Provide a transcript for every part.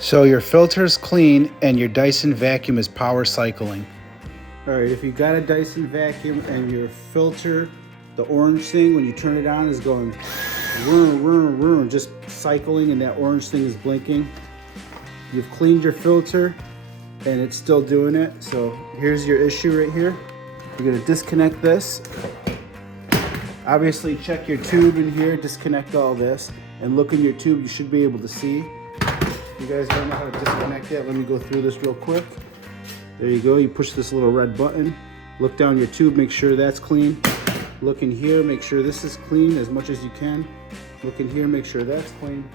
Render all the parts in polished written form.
So your filter's clean and your Dyson vacuum is power cycling. All right, if you got a Dyson vacuum and your filter, the orange thing, when you turn it on is going vroom, vroom, vroom, just cycling, and that orange thing is blinking, you've cleaned your filter and it's still doing it. So here's your issue right here. You're gonna disconnect this. Obviously check your tube in here, disconnect all this, and look in your tube, you should be able to see. If you guys don't know how to disconnect it, let me go through this real quick. There you go, you push this little red button, look down your tube, make sure that's clean. Look in here, make sure this is clean as much as you can. Look in here, make sure that's clean.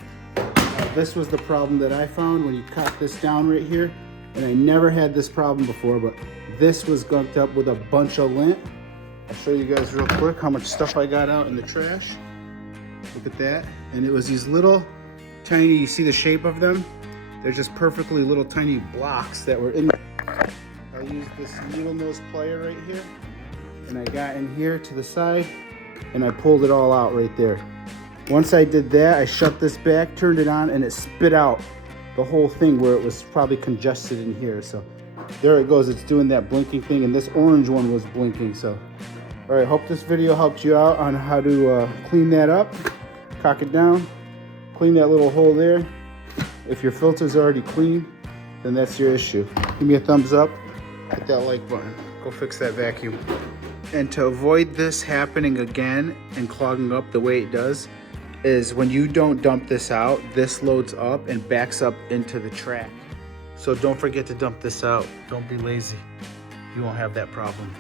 This was the problem that I found when you cut this down right here, and I never had this problem before, but this was gunked up with a bunch of lint. I'll show you guys real quick how much stuff I got out in the trash. Look at that. And it was these little tiny, you see the shape of them? They're just perfectly little tiny blocks that were in there. I used this needle nose plier right here, and I got in here to the side, and I pulled it all out right there. Once I did that, I shut this back, turned it on, and it spit out the whole thing where it was probably congested in here. So there it goes, it's doing that blinking thing, and this orange one was blinking. So, all right, hope this video helped you out on how to clean that up. Cock it down, clean that little hole there. If your filter's already clean, then that's your issue. Give me a thumbs up, hit that like button, go fix that vacuum. And to avoid this happening again and clogging up the way it does, is when you don't dump this out, this loads up and backs up into the track. So don't forget to dump this out. Don't be lazy. You won't have that problem.